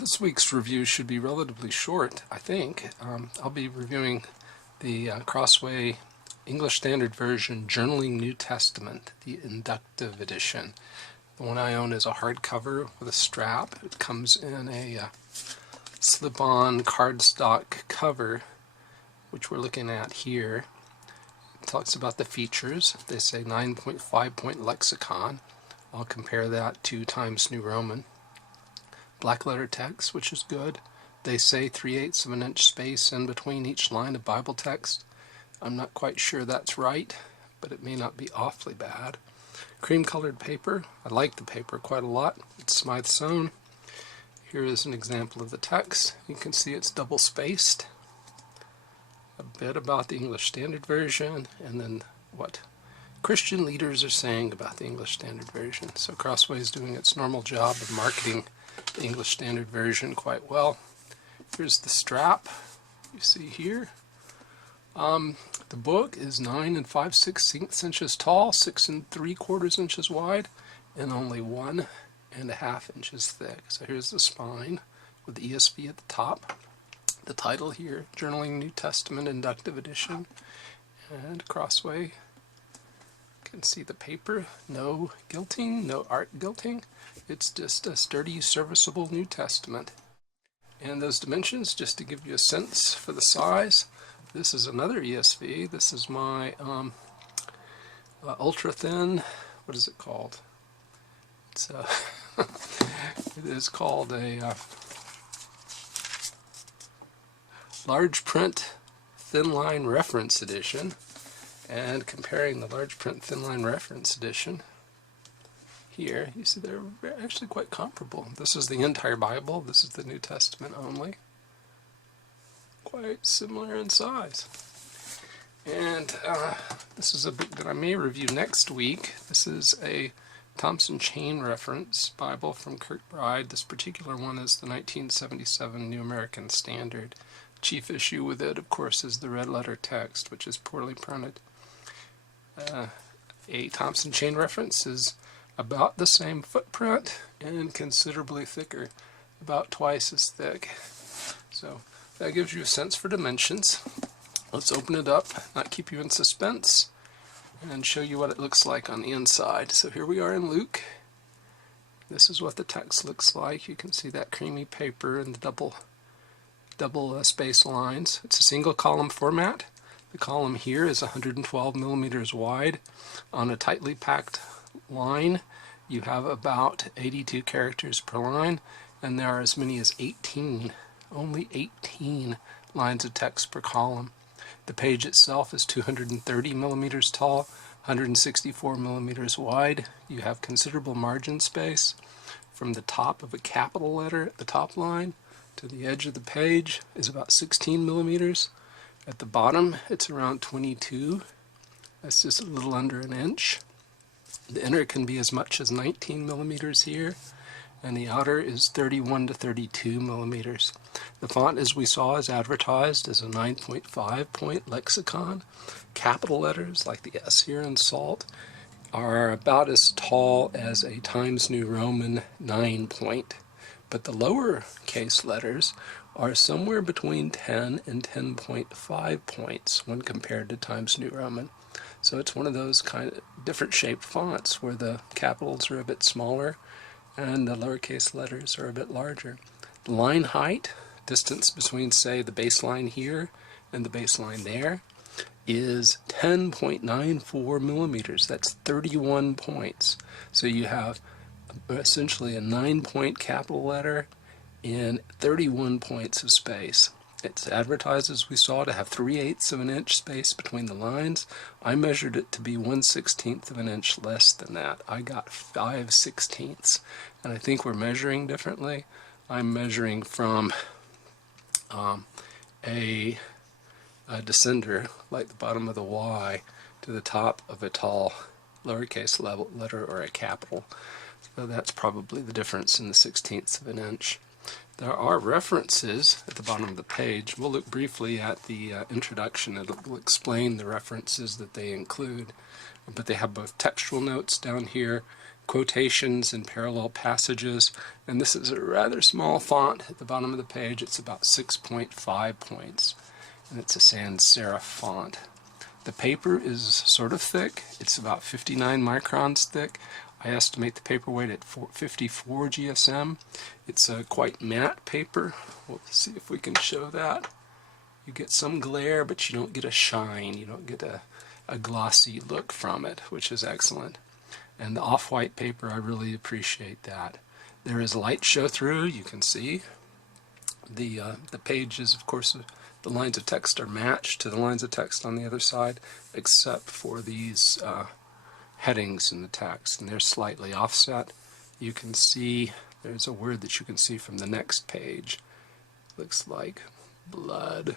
This week's review should be relatively short, I think. I'll be reviewing the Crossway English Standard Version Journaling New Testament, the Inductive edition. The one I own is a hardcover with a strap. It comes in a slip-on cardstock cover, which we're looking at here. It talks about the features. They say 9.5-point lexicon. I'll compare that to Times New Roman. Black letter text, which is good. They say 3/8 of an inch space in between each line of Bible text. I'm not quite sure that's right, but it may not be awfully bad. Cream colored paper. I like the paper quite a lot. It's Smythe sewn. Here is an example of the text. You can see it's double spaced. A bit about the English Standard Version, and then what Christian leaders are saying about the English Standard Version. So Crossway is doing its normal job of marketing the English Standard Version quite well. Here's the strap you see here. The book is 9 5/16 inches tall, 6 3/4 inches wide, and only 1 1/2 inches thick. So here's the spine with the ESV at the top. The title here, Journaling New Testament Inductive Edition, and Crossway. You can see the paper, no gilting, no art gilting. It's just a sturdy, serviceable New Testament. And those dimensions, just to give you a sense for the size, this is another ESV. This is my ultra thin, what is it called? It's it is called a large print thin line reference edition. And comparing the large print thin line reference edition here, you see they're actually quite comparable. This is the entire Bible. This is the New Testament only. Quite similar in size. And this is a book that I may review next week. This is a Thompson Chain Reference Bible from Kirkbride. This particular one is the 1977 New American Standard. Chief issue with it, of course, is the red letter text, which is poorly printed. A Thompson Chain Reference is about the same footprint and considerably thicker, about twice as thick. So that gives you a sense for dimensions. Let's open it up, not keep you in suspense, and show you what it looks like on the inside. So here we are in Luke. This is what the text looks like. You can see that creamy paper and the double space lines. It's a single column format. The column here is 112 millimeters wide. On a tightly packed line, you have about 82 characters per line, and there are as many as 18, only 18 lines of text per column. The page itself is 230 millimeters tall, 164 millimeters wide. You have considerable margin space from the top of a capital letter at the top line to the edge of the page is about 16 millimeters. At the bottom, it's around 22. That's just a little under an inch. The inner can be as much as 19 millimeters here, and the outer is 31 to 32 millimeters. The font, as we saw, is advertised as a 9.5-point lexicon. Capital letters, like the S here in Salt, are about as tall as a Times New Roman 9-point. But the lower case letters are somewhere between 10 and 10.5 points when compared to Times New Roman. So it's one of those kind of different shaped fonts where the capitals are a bit smaller and the lowercase letters are a bit larger. The line height, distance between, say, the baseline here and the baseline there, is 10.94 millimeters. That's 31 points. So you have essentially a 9-point capital letter in 31 points of space. It's advertised, as we saw, to have 3/8 of an inch space between the lines. I measured it to be 1/16 of an inch less than that. I got 5/16, and I think we're measuring differently. I'm measuring from a descender, like the bottom of the Y, to the top of a tall lowercase letter or a capital. So that's probably the difference in the 1/16 of an inch. There are references at the bottom of the page. We'll look briefly at the introduction. It will explain the references that they include, but they have both textual notes down here, quotations and parallel passages, and this is a rather small font at the bottom of the page. It's about 6.5 points, and it's a sans serif font. The paper is sort of thick. It's about 59 microns thick. I estimate the paper weight at 54 GSM. It's a quite matte paper. We'll see if we can show that. You get some glare, but you don't get a shine. You don't get a glossy look from it, which is excellent. And the off-white paper, I really appreciate that. There is light show-through, you can see. The pages, of course, the lines of text are matched to the lines of text on the other side, except for these headings in the text, and they're slightly offset. You can see there's a word that you can see from the next page. Looks like blood.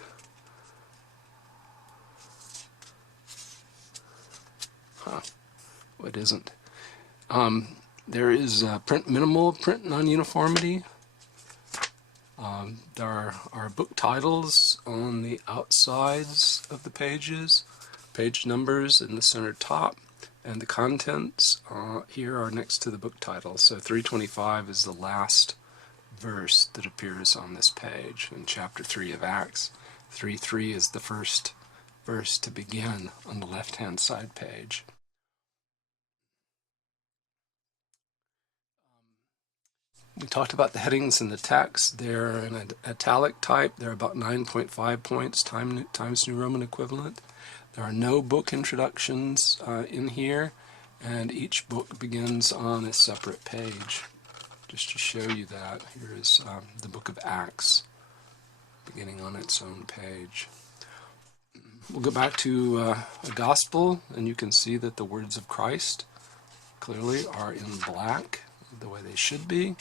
Huh. What isn't? There is minimal print non-uniformity. There are book titles on the outsides of the pages, page numbers in the center top, and the contents here are next to the book title. So 325 is the last verse that appears on this page in chapter 3 of Acts. 3:3 is the first verse to begin on the left-hand side page. We talked about the headings in the text. They're in an italic type. They're about 9.5 points Times New Roman equivalent. There are no book introductions in here, and each book begins on a separate page. Just to show you that, here is the book of Acts, beginning on its own page. We'll go back to a gospel, and you can see that the words of Christ clearly are in black, the way they should be.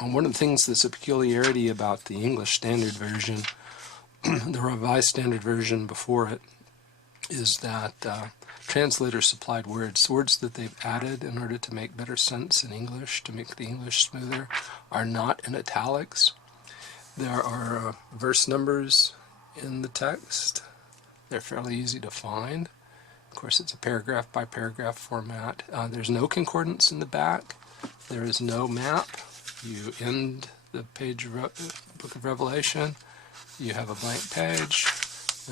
One of the things that's a peculiarity about the English Standard Version, the Revised Standard Version before it, is that translators supplied words that they've added in order to make better sense in English, to make the English smoother, are not in italics. There are verse numbers in the text. They're fairly easy to find. Of course, it's a paragraph by paragraph format. There's no concordance in the back. There is no map. You end the page of Book of Revelation, you have a blank page,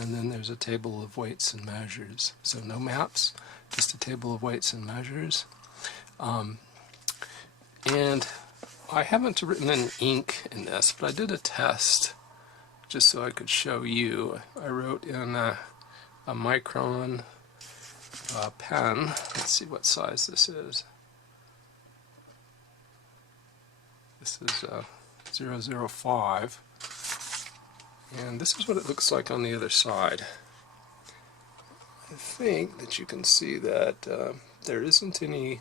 and then there's a table of weights and measures. So no maps, just a table of weights and measures. And I haven't written in ink in this, but I did a test just so I could show you. I wrote in a Micron pen. Let's see what size this is. This is 005, and this is what it looks like on the other side. I think that you can see that there isn't any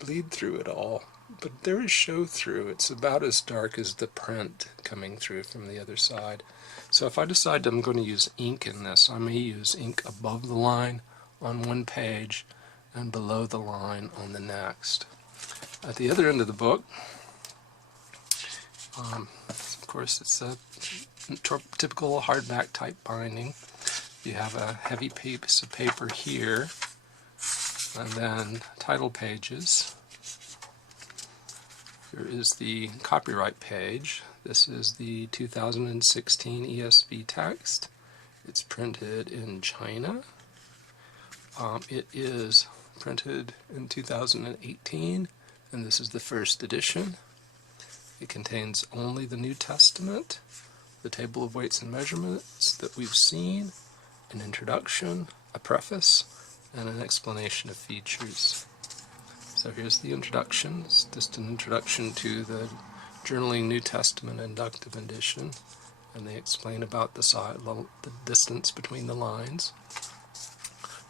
bleed through at all, but there is show through. It's about as dark as the print coming through from the other side. So if I decide I'm going to use ink in this, I may use ink above the line on one page and below the line on the next. At the other end of the book, of course, it's a typical hardback type binding. You have a heavy piece of paper here, and then title pages. Here is the copyright page. This is the 2016 ESV text. It's printed in China. It is printed in 2018, and this is the first edition. It contains only the New Testament, the table of weights and measurements that we've seen, an introduction, a preface, and an explanation of features. So here's the introduction. It's just an introduction to the Journaling New Testament Inductive edition, and they explain about the distance between the lines.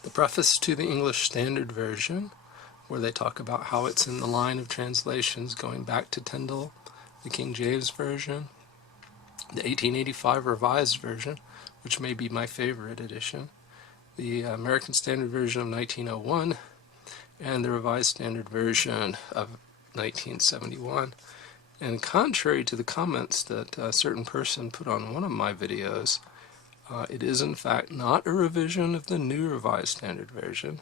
The preface to the English Standard Version, where they talk about how it's in the line of translations going back to Tyndale, the King James Version, the 1885 Revised Version, which may be my favorite edition, the American Standard Version of 1901, and the Revised Standard Version of 1971. And contrary to the comments that a certain person put on one of my videos, it is in fact not a revision of the New Revised Standard Version.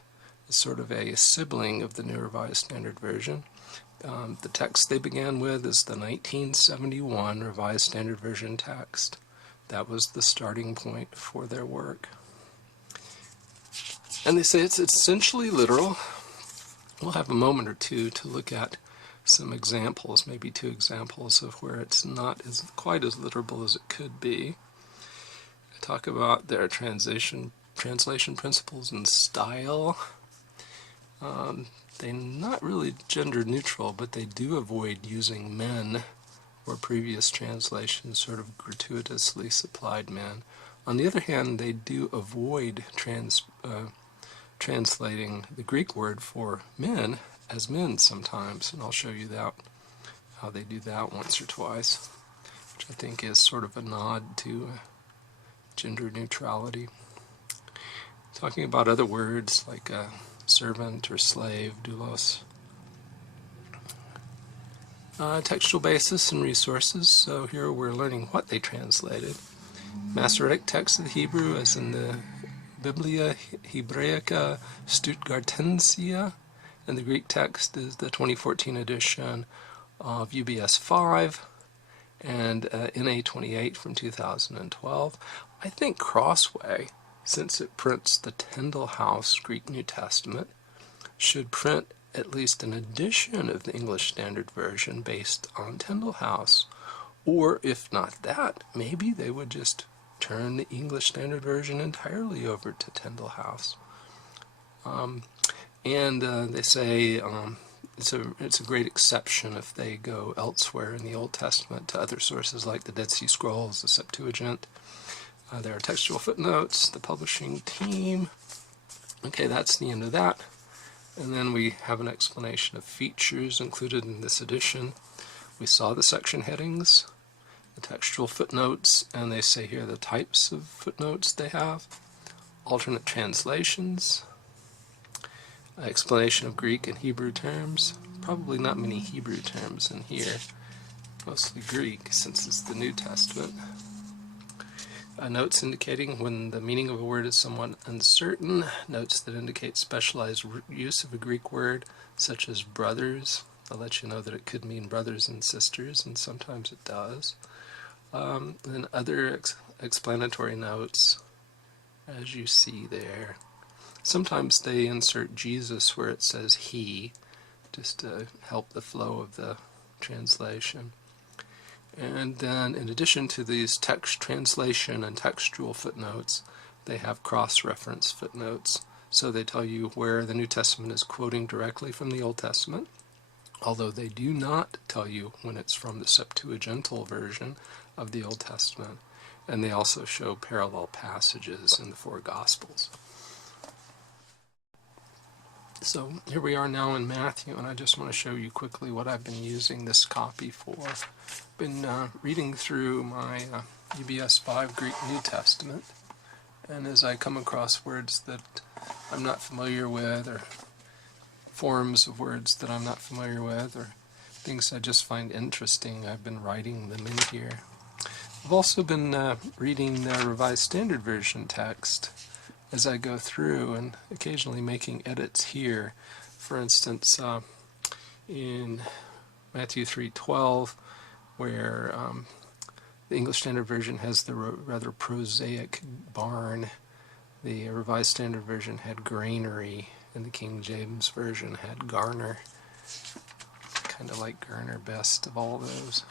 is sort of a sibling of the New Revised Standard Version. The text they began with is the 1971 Revised Standard Version text. That was the starting point for their work. And they say it's essentially literal. We'll have a moment or two to look at some examples, maybe 2 examples of where it's not quite as literal as it could be. I talk about their translation principles and style. They're not really gender neutral, but they do avoid using men, where previous translations sort of gratuitously supplied men. On the other hand, they do avoid translating the Greek word for men as men sometimes, and I'll show you that, how they do that once or twice, which I think is sort of a nod to gender neutrality. Talking about other words like servant or slave, doulos. Textual basis and resources. So here we're learning what they translated. Masoretic text of the Hebrew, as in the Biblia Hebraica Stuttgartensia, and the Greek text is the 2014 edition of UBS 5 and NA 28 from 2012. I think Crossway, since it prints the Tyndale House Greek New Testament, should print at least an edition of the English Standard Version based on Tyndale House. Or if not that, maybe they would just turn the English Standard Version entirely over to Tyndale House. They say it's a great exception if they go elsewhere in the Old Testament to other sources like the Dead Sea Scrolls, the Septuagint. There are textual footnotes, the publishing team. Okay, that's the end of that. And then we have an explanation of features included in this edition. We saw the section headings, the textual footnotes, and they say here the types of footnotes they have, alternate translations, explanation of Greek and Hebrew terms. Probably not many Hebrew terms in here, mostly Greek since it's the New Testament. Notes indicating when the meaning of a word is somewhat uncertain, notes that indicate specialized use of a Greek word, such as brothers. I'll let you know that it could mean brothers and sisters, and sometimes it does. And other explanatory notes, as you see there. Sometimes they insert Jesus where it says he, just to help the flow of the translation. And then, in addition to these text translation and textual footnotes, they have cross-reference footnotes. So they tell you where the New Testament is quoting directly from the Old Testament, although they do not tell you when it's from the Septuagintal version of the Old Testament. And they also show parallel passages in the 4 Gospels. So here we are now in Matthew, and I just want to show you quickly what I've been using this copy for. I've been reading through my UBS 5 Greek New Testament, and as I come across words that I'm not familiar with, or forms of words that I'm not familiar with, or things I just find interesting, I've been writing them in here. I've also been reading the Revised Standard Version text as I go through, and occasionally making edits here. For instance, in Matthew 3:12, where the English Standard Version has the rather prosaic barn, the Revised Standard Version had granary, and the King James Version had garner. Kind of like garner best of all those.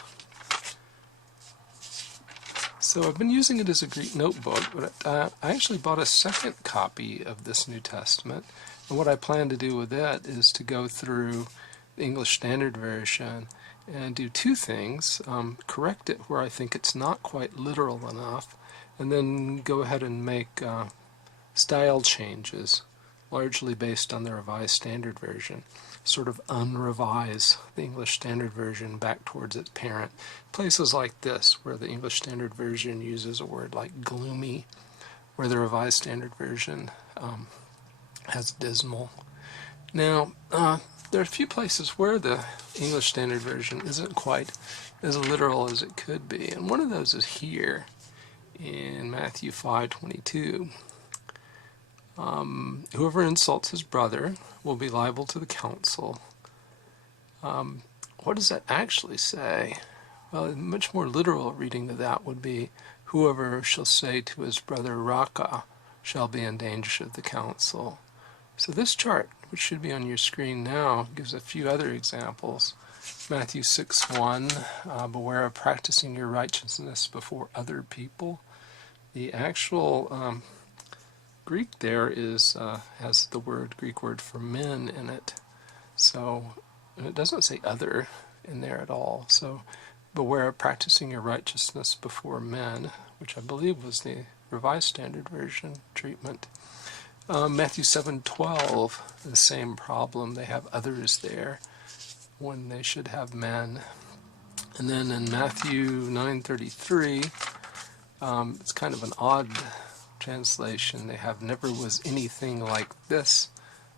So I've been using it as a Greek notebook, but I actually bought a second copy of this New Testament, and what I plan to do with it is to go through the English Standard Version and do 2 things. Correct it where I think it's not quite literal enough, and then go ahead and make style changes, largely based on the Revised Standard Version. Sort of unrevise the English Standard Version back towards its parent. Places like this, where the English Standard Version uses a word like gloomy, where the Revised Standard Version has dismal. Now, there are a few places where the English Standard Version isn't quite as literal as it could be, and one of those is here in Matthew 5:22. Whoever insults his brother will be liable to the council. What does that actually say? Well, a much more literal reading of that would be, whoever shall say to his brother Raka shall be in danger of the council. So this chart, which should be on your screen now, gives a few other examples. Matthew 6:1, beware of practicing your righteousness before other people. The actual Greek there has the Greek word for men in it. So it doesn't say other in there at all. So beware of practicing your righteousness before men, which I believe was the Revised Standard Version treatment. Matthew 7:12, the same problem. They have others there when they should have men. And then in Matthew 9:33, it's kind of an odd translation. They have never was anything like this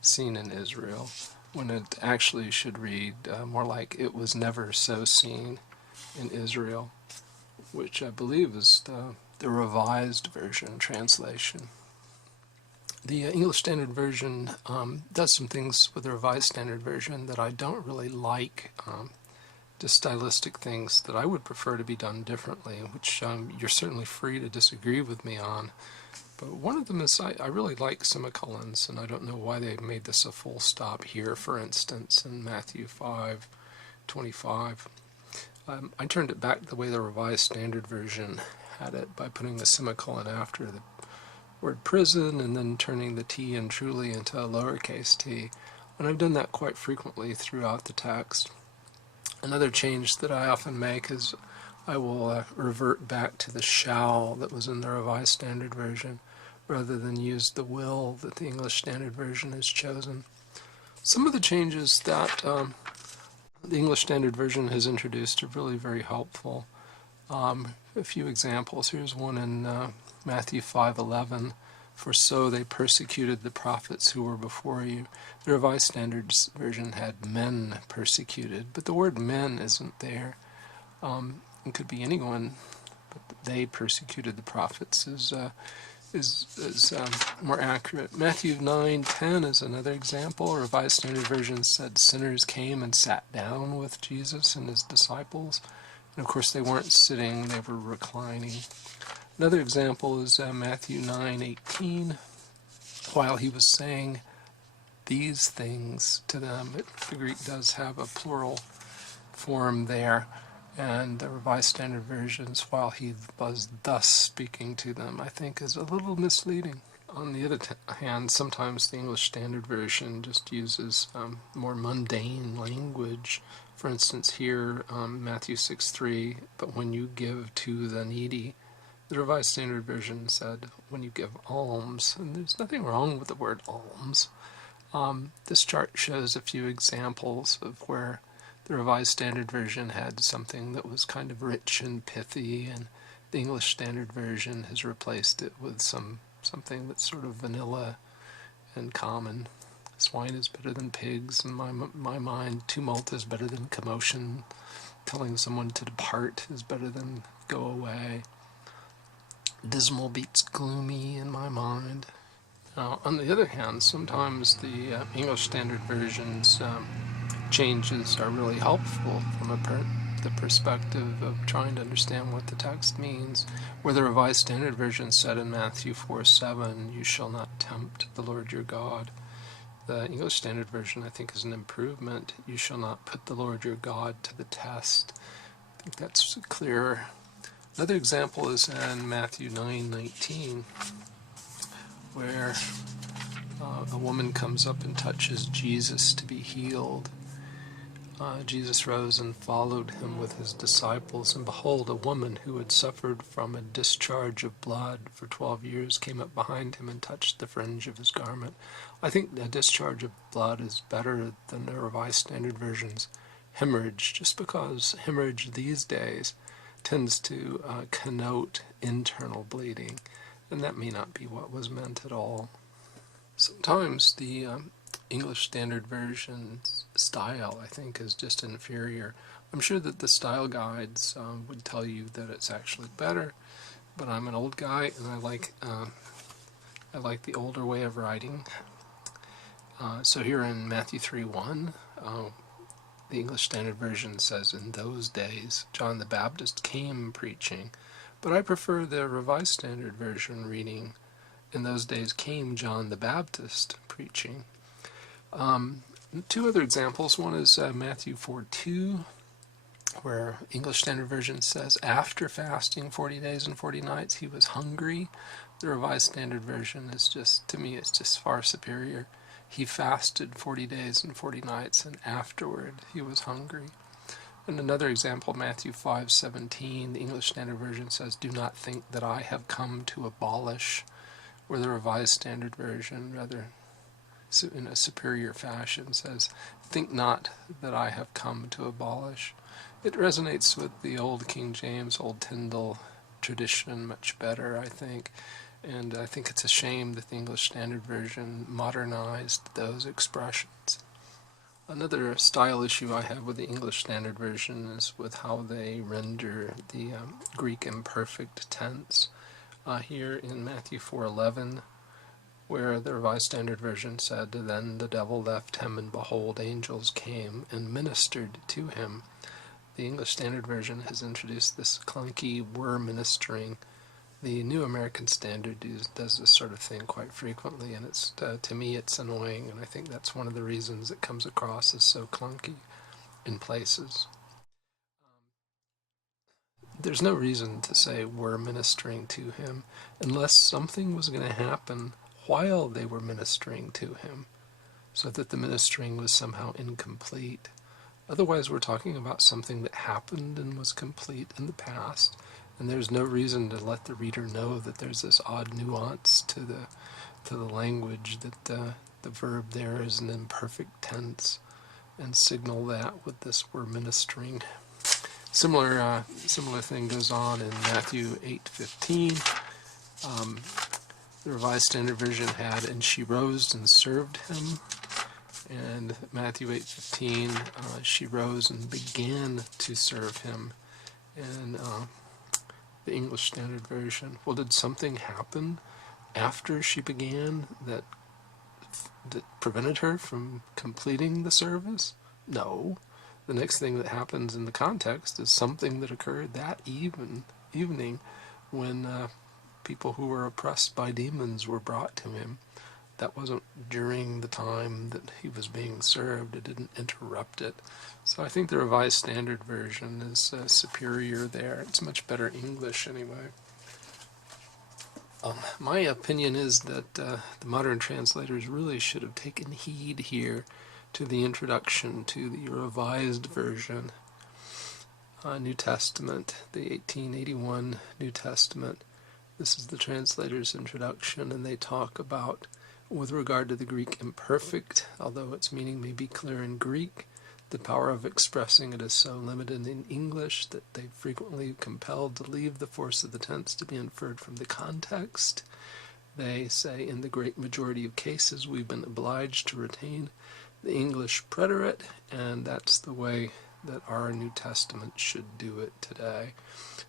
seen in Israel, when it actually should read more like it was never so seen in Israel, which I believe is the Revised Version translation. The English Standard Version does some things with the Revised Standard Version that I don't really like, just stylistic things that I would prefer to be done differently, which you're certainly free to disagree with me on. But one of them is I really like semicolons, and I don't know why they made this a full stop here, for instance, in Matthew 5:25. I turned it back the way the Revised Standard Version had it by putting the semicolon after the word prison and then turning the T and truly into a lowercase t. And I've done that quite frequently throughout the text. Another change that I often make is I will revert back to the shall that was in the Revised Standard Version rather than use the will that the English Standard Version has chosen. Some of the changes that the English Standard Version has introduced are really very helpful. A few examples. Here's one in Matthew 5:11. For so they persecuted the prophets who were before you. The Revised Standard Version had men persecuted, but the word men isn't there. It could be anyone, but they persecuted the prophets is more accurate. Matthew 9:10 is another example. Revised Standard Version said sinners came and sat down with Jesus and his disciples. And of course they weren't sitting, they were reclining. Another example is Matthew 9:18. While he was saying these things to them, the Greek does have a plural form there. And the Revised Standard Versions, while he was thus speaking to them, I think is a little misleading. On the other hand, sometimes the English Standard Version just uses more mundane language. For instance, here, Matthew 6:3, but when you give to the needy, the Revised Standard Version said, when you give alms, and there's nothing wrong with the word alms. This chart shows a few examples of where the Revised Standard Version had something that was kind of rich and pithy, and the English Standard Version has replaced it with something that's sort of vanilla and common. Swine is better than pigs, in my mind. Tumult is better than commotion. Telling someone to depart is better than go away. Dismal beats gloomy in my mind. Now, on the other hand, sometimes the English Standard Version's changes are really helpful from the perspective of trying to understand what the text means. Where the Revised Standard Version said in Matthew 4:7, you shall not tempt the Lord your God. The English Standard Version, I think, is an improvement. You shall not put the Lord your God to the test. I think that's clearer. Another example is in Matthew 9:19, where a woman comes up and touches Jesus to be healed. Jesus rose and followed him with his disciples, and behold, a woman who had suffered from a discharge of blood for 12 years came up behind him and touched the fringe of his garment. I think a discharge of blood is better than the Revised Standard Version's hemorrhage, just because hemorrhage these days tends to connote internal bleeding, and that may not be what was meant at all. Sometimes the English Standard Version's style, I think, is just inferior. I'm sure that the style guides would tell you that it's actually better, but I'm an old guy and I like I like the older way of writing. So here in Matthew 3:1, the English Standard Version says, "In those days John the Baptist came preaching," but I prefer the Revised Standard Version reading, "In those days came John the Baptist preaching." Two other examples. One is Matthew 4:2, where English Standard Version says, "After fasting 40 days and 40 nights, he was hungry." The Revised Standard Version is just, to me, it's just far superior. He fasted 40 days and 40 nights, and afterward he was hungry. And another example, Matthew 5:17, the English Standard Version says, "Do not think that I have come to abolish," where the Revised Standard Version, rather in a superior fashion, says, "Think not that I have come to abolish." It resonates with the old King James, Old Tyndale tradition much better, I think. And I think it's a shame that the English Standard Version modernized those expressions. Another style issue I have with the English Standard Version is with how they render the Greek imperfect tense. Here in Matthew 4:11, where the Revised Standard Version said, "Then the devil left him, and behold, angels came and ministered to him." The English Standard Version has introduced this clunky "were ministering." The New American Standard does this sort of thing quite frequently, and it's to me it's annoying, and I think that's one of the reasons it comes across as so clunky in places. There's no reason to say "we're ministering to him" unless something was going to happen while they were ministering to him, so that the ministering was somehow incomplete. Otherwise, we're talking about something that happened and was complete in the past, and there's no reason to let the reader know that there's this odd nuance to the language, that the verb there is an imperfect tense, and signal that with this "we're ministering." Similar thing goes on in Matthew 8:15. The Revised Standard Version had, "And she rose and served him." And Matthew 8:15, "She rose and began to serve him." And the English Standard Version, well, did something happen after she began that prevented her from completing the service? No. The next thing that happens in the context is something that occurred that evening when people who were oppressed by demons were brought to him. That wasn't during the time that he was being served. It didn't interrupt it. So I think the Revised Standard Version is superior there. It's much better English anyway. My opinion is that the modern translators really should have taken heed here to the introduction to the Revised Version, New Testament, the 1881 New Testament. This is the translator's introduction, and they talk about, with regard to the Greek imperfect, although its meaning may be clear in Greek, the power of expressing it is so limited in English that they frequently compelled to leave the force of the tense to be inferred from the context. They say, "In the great majority of cases, we've been obliged to retain the English preterite, and that's the way that our New Testament should do it today."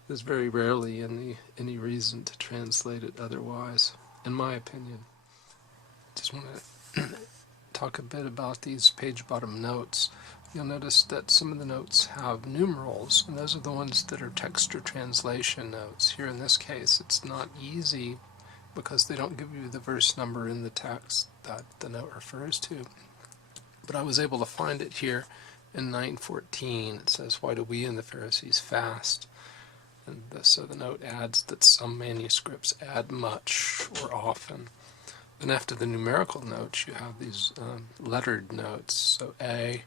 There's very rarely any reason to translate it otherwise, in my opinion. Just want to talk a bit about these page bottom notes. You'll notice that some of the notes have numerals, and those are the ones that are text or translation notes. Here in this case, it's not easy because they don't give you the verse number in the text that the note refers to. But I was able to find it here in 9:14. It says, "Why do we and the Pharisees fast?" And so the note adds that some manuscripts add much or often. Then after the numerical notes, you have these lettered notes. So A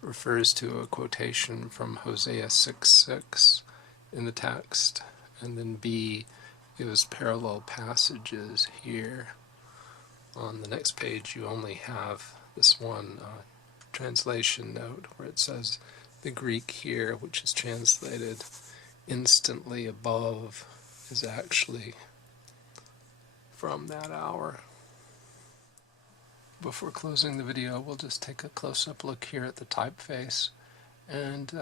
refers to a quotation from Hosea 6:6 in the text, and then B gives parallel passages here. On the next page, you only have this one translation note where it says the Greek here, which is translated "instantly above," is actually "from that hour." Before closing the video, we'll just take a close-up look here at the typeface. And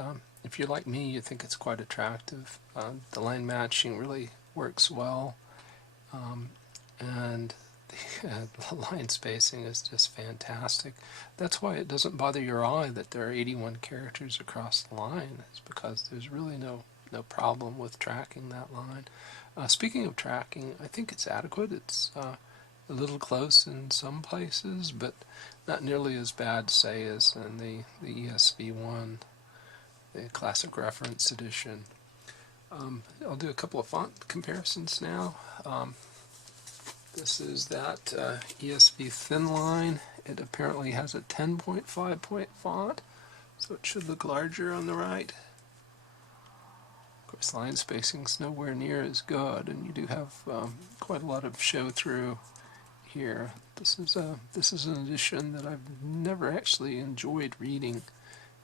if you're like me, you think it's quite attractive. The line matching really works well. And the line spacing is just fantastic. That's why it doesn't bother your eye that there are 81 characters across the line. It's because there's really no problem with tracking that line. Speaking of tracking, I think it's adequate. It's a little close in some places, but not nearly as bad, say, as in the ESV one, the Classic Reference Edition. I'll do a couple of font comparisons now. This is that ESV thin line. It apparently has a 10.5 point font, so it should look larger on the right. Of course, line spacing is nowhere near as good, and you do have quite a lot of show through here. This is an edition that I've never actually enjoyed reading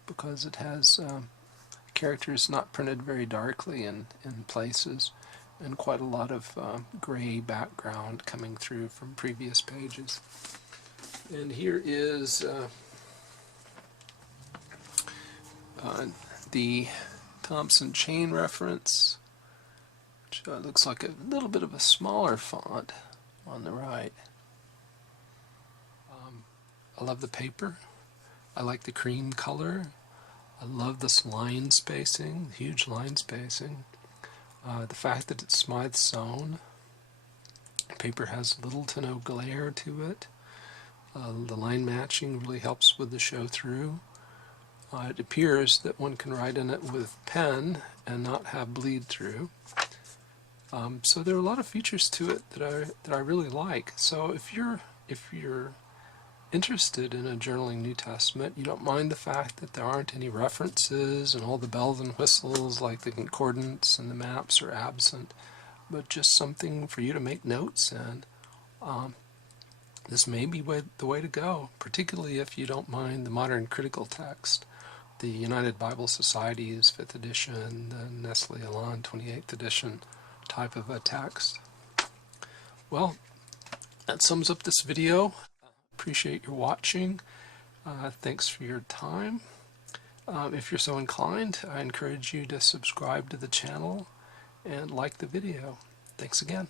because it has characters not printed very darkly in places, and quite a lot of gray background coming through from previous pages. And here is the Thompson chain reference, which looks like a little bit of a smaller font on the right. I love the paper. I like the cream color. I love this line spacing, huge line spacing. The fact that it's smooth sewn. Paper has little to no glare to it. The line matching really helps with the show through. It appears that one can write in it with pen and not have bleed through. So there are a lot of features to it that I really like. So if you're interested in a journaling New Testament, you don't mind the fact that there aren't any references and all the bells and whistles like the concordance and the maps are absent, but just something for you to make notes in, this may be the way to go, particularly if you don't mind the modern critical text, the United Bible Society's 5th edition, the Nestle Aland 28th edition type of a text. Well, that sums up this video. Appreciate your watching. Thanks for your time. If you're so inclined, I encourage you to subscribe to the channel and like the video. Thanks again.